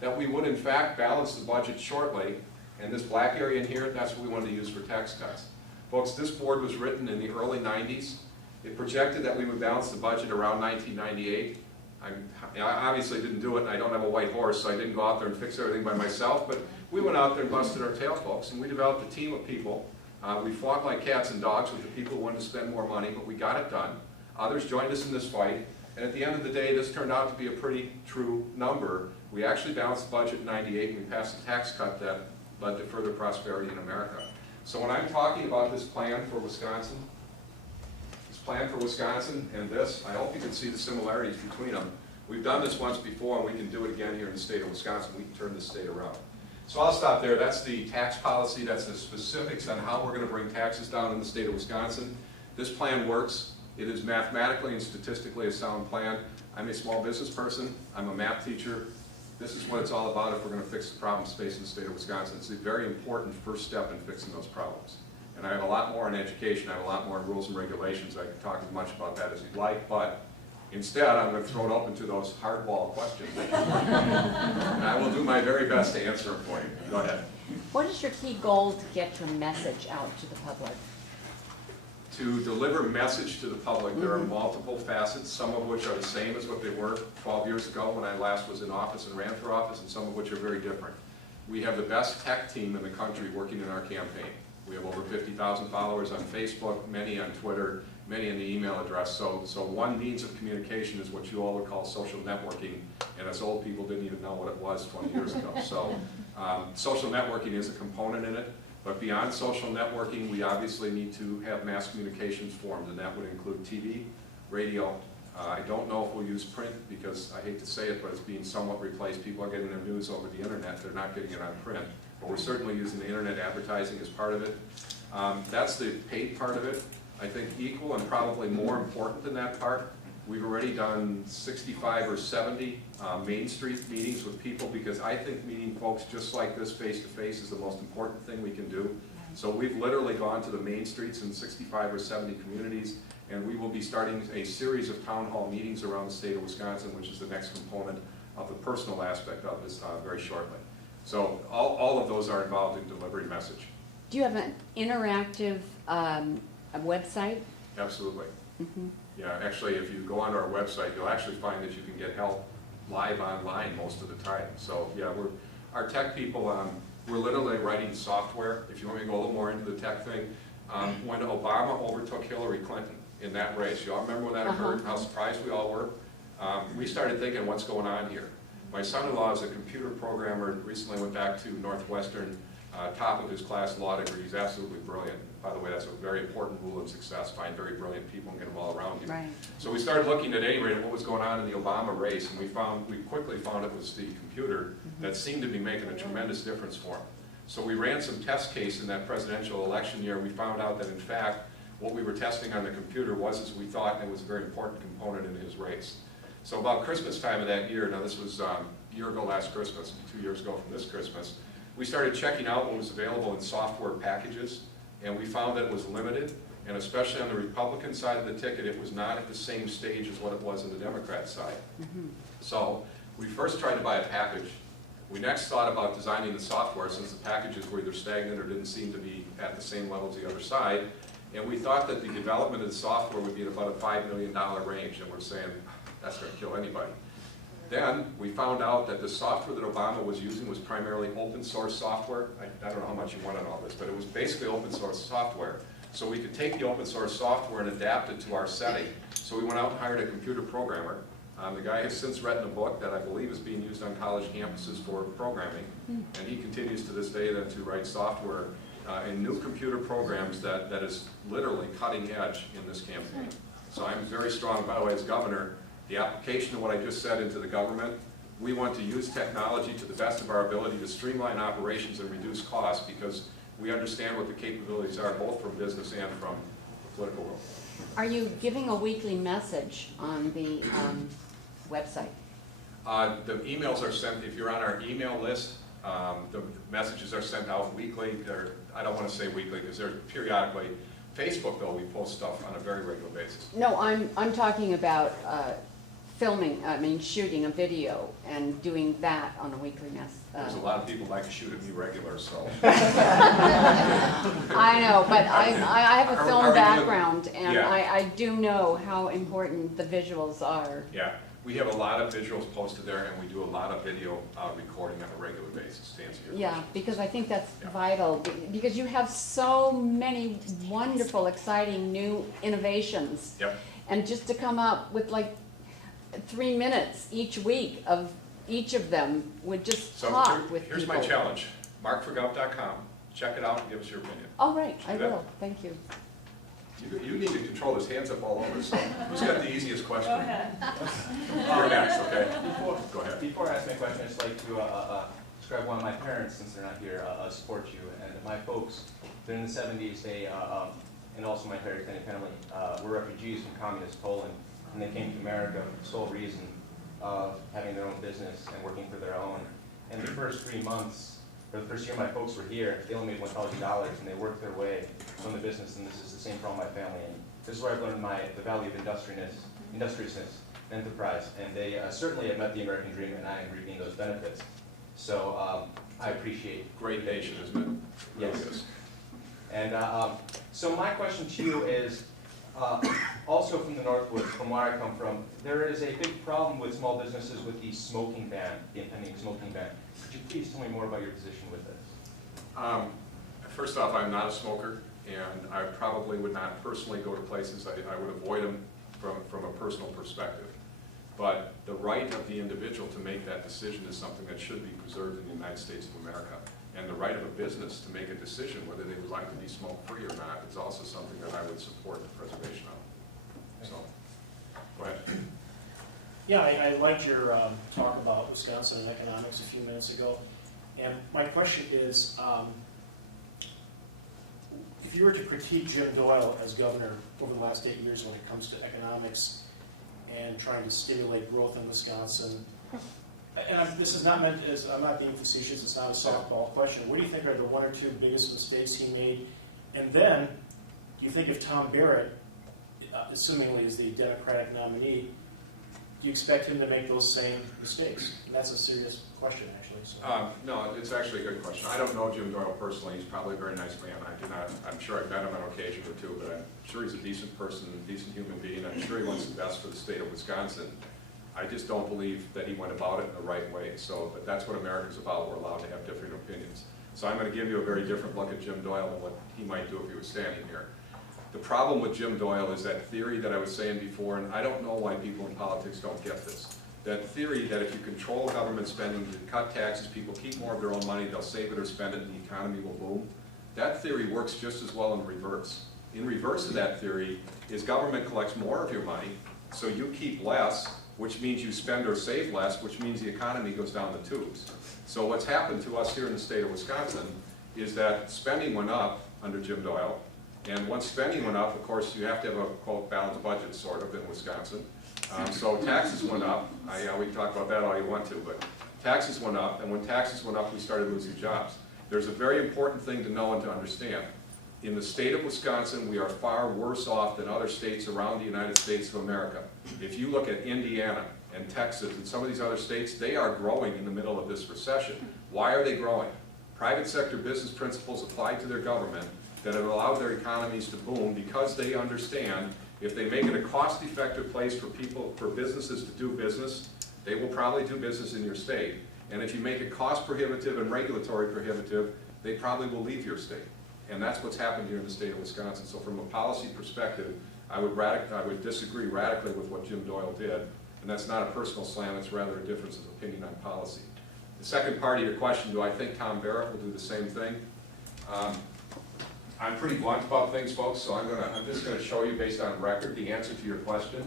that we would in fact balance the budget shortly, and this black area in here, that's what we wanted to use for tax cuts. Folks, this board was written in the early 90s. It projected that we would balance the budget around 1998. I obviously didn't do it, and I don't have a white horse, so I didn't go out there and fix everything by myself, but we went out there and busted our tail, folks, and we developed a team of people. We fought like cats and dogs with the people who wanted to spend more money, but we got it done. Others joined us in this fight, and at the end of the day, this turned out to be a pretty true number. We actually balanced the budget in 98, and we passed a tax cut that led to further prosperity in America. So when I'm talking about this plan for Wisconsin, and this, I hope you can see the similarities between them. We've done this once before, and we can do it again here in the state of Wisconsin. We can turn the state around. So I'll stop there. That's the tax policy. That's the specifics on how we're going to bring taxes down in the state of Wisconsin. This plan works. It is mathematically and statistically a sound plan. I'm a small business person. I'm a math teacher. This is what it's all about if we're going to fix the problems facing the state of Wisconsin. It's a very important first step in fixing those problems. And I have a lot more in education. I have a lot more in rules and regulations. I can talk as much about that as you'd like, but instead I'm going to throw it open to those hardball questions. And I will do my very best to answer them for you. Go ahead. What is your key goal to get your message out to the public? To deliver message to the public, there are multiple facets, some of which are the same as what they were 12 years ago when I last was in office and ran for office, and some of which are very different. We have the best tech team in the country working in our campaign. We have over 50,000 followers on Facebook, many on Twitter, many in the email address. So one means of communication is what you all would call social networking, and us old people didn't even know what it was 20 years ago. So social networking is a component in it. But beyond social networking, we obviously need to have mass communications formed, and that would include TV, radio. I don't know if we'll use print because I hate to say it, but it's being somewhat replaced. People are getting their news over the internet. They're not getting it on print. But we're certainly using the internet advertising as part of it. That's the paid part of it. I think equal and probably more important than that part, we've already done 65 or 70 Main Street meetings with people because I think meeting folks just like this face-to-face is the most important thing we can do. So we've literally gone to the main streets in 65 or 70 communities, and we will be starting a series of town hall meetings around the state of Wisconsin, which is the next component of the personal aspect of this very shortly. So all of those are involved in delivering message. Do you have an interactive a website? Absolutely. Yeah, actually, if you go onto our website, you'll actually find that you can get help live online most of the time. So yeah, our tech people, we're literally writing software. If you want me to go a little more into the tech thing, when Obama overtook Hillary Clinton in that race, you all remember when that occurred, how surprised we all were? We started thinking, what's going on here? My son-in-law is a computer programmer, recently went back to Northwestern, top of his class law degree. He's absolutely brilliant. By the way, that's a very important rule of success. Find very brilliant people and get them all around you. Right. So we started looking at any rate at what was going on in the Obama race, and we quickly found it was the computer that seemed to be making a tremendous difference for him. So we ran some test case in that presidential election year. We found out that in fact what we were testing on the computer was as we thought, and it was a very important component in his race. So about Christmas time of that year, now this was a year ago last Christmas, 2 years ago from this Christmas, we started checking out what was available in software packages, and we found that it was limited, and especially on the Republican side of the ticket, it was not at the same stage as what it was on the Democrat side. So we first tried to buy a package. We next thought about designing the software since the packages were either stagnant or didn't seem to be at the same level as the other side, and we thought that the development of the software would be at about a $5 million range, and we're saying, that's going to kill anybody. Then we found out that the software that Obama was using was primarily open source software. I don't know how much you want on all this, but it was basically open source software. So we could take the open source software and adapt it to our setting. So we went out and hired a computer programmer. The guy has since written a book that I believe is being used on college campuses for programming. And he continues to this day then to write software in new computer programs that is literally cutting edge in this campaign. So I'm very strong, by the way, as governor. The application of what I just said into the government, we want to use technology to the best of our ability to streamline operations and reduce costs because we understand what the capabilities are both from business and from the political world. Are you giving a weekly message on the website? The emails are sent, if you're on our email list, the messages are sent out weekly. I don't want to say weekly because they're periodically. Facebook, though, we post stuff on a very regular basis. No, I'm talking about shooting a video and doing that on a weekly There's a lot of people like to shoot at me regular, so. I know, but I have a Are film we doing- background, and Yeah. I do know how important the visuals are. Yeah, we have a lot of visuals posted there, and we do a lot of video recording on a regular basis, to answer your Yeah, question. because I think that's Yeah. vital, because you have so many wonderful, exciting new innovations. Yep. And just to come up with like 3 minutes each week of each of them would just So talk with people. here's my challenge, markforgov.com, check it out and give us your opinion. All right, I Do that. will, thank you. You need to control this, hands up all over, so who's got the easiest question? Go ahead. You're next, okay? Go ahead. Before I ask my question, I'd just like to describe one of my parents, since they're not here, support you. And my folks, they're in the 70s, they, and also my entire extended family, were refugees from communist Poland. And they came to America for the sole reason of having their own business and working for their own. And the first 3 months, or the first year my folks were here, they only made $1,000, and they worked their way from the business, and this is the same for all my family. And this is where I've learned the value of industriousness, enterprise, and they certainly have met the American dream, and I am reaping those benefits. So I appreciate. Great nation, isn't it? Really Yes. is. And so my question to you is, also from the Northwoods, from where I come from, there is a big problem with small businesses with the smoking ban, the impending smoking ban. Could you please tell me more about your position with this? First off, I'm not a smoker, and I probably would not personally go to places, I would avoid them from a personal perspective. But the right of the individual to make that decision is something that should be preserved in the United States of America. And the right of a business to make a decision whether they would like to be smoke-free or not is also something that I would support the preservation of. So, go ahead. Yeah, I liked your talk about Wisconsin and economics a few minutes ago. And my question is, if you were to critique Jim Doyle as governor over the last 8 years when it comes to economics and trying to stimulate growth in Wisconsin, and this is not meant as, I'm not being facetious, it's not a softball question. What do you think are the 1 or 2 biggest mistakes he made? And then, do you think if Tom Barrett, assumingly is the Democratic nominee, do you expect him to make those same mistakes? And that's a serious question, actually. So. No, it's actually a good question. I don't know Jim Doyle personally. He's probably a very nice man. I do not. I'm sure I've met him on occasion or two, but I'm sure he's a decent person, a decent human being. I'm sure he wants the best for the state of Wisconsin. I just don't believe that he went about it in the right way. So, but that's what America's about. We're allowed to have different opinions. So I'm going to give you a very different look at Jim Doyle than what he might do if he was standing here. The problem with Jim Doyle is that theory that I was saying before, and I don't know why people in politics don't get this. That theory that if you control government spending, you cut taxes, people keep more of their own money, they'll save it or spend it, and the economy will boom. That theory works just as well in reverse. In reverse of that theory is government collects more of your money, so you keep less, which means you spend or save less, which means the economy goes down the tubes. So what's happened to us here in the state of Wisconsin is that spending went up under Jim Doyle, and once spending went up, of course, you have to have a, quote, balanced budget, sort of, in Wisconsin. So taxes went up. We can talk about that all you want to, but taxes went up, and when taxes went up, we started losing jobs. There's a very important thing to know and to understand. In the state of Wisconsin, we are far worse off than other states around the United States of America. If you look at Indiana and Texas and some of these other states, they are growing in the middle of this recession. Why are they growing? Private sector business principles applied to their government that have allowed their economies to boom because they understand if they make it a cost-effective place for people, for businesses to do business, they will probably do business in your state. And if you make it cost-prohibitive and regulatory prohibitive, they probably will leave your state. And that's what's happened here in the state of Wisconsin. So from a policy perspective, I would disagree radically with what Jim Doyle did. And that's not a personal slam, it's rather a difference of opinion on policy. The second part of your question, do I think Tom Barrett will do the same thing? I'm pretty blunt about things, folks, so I'm just going to show you based on record the answer to your question.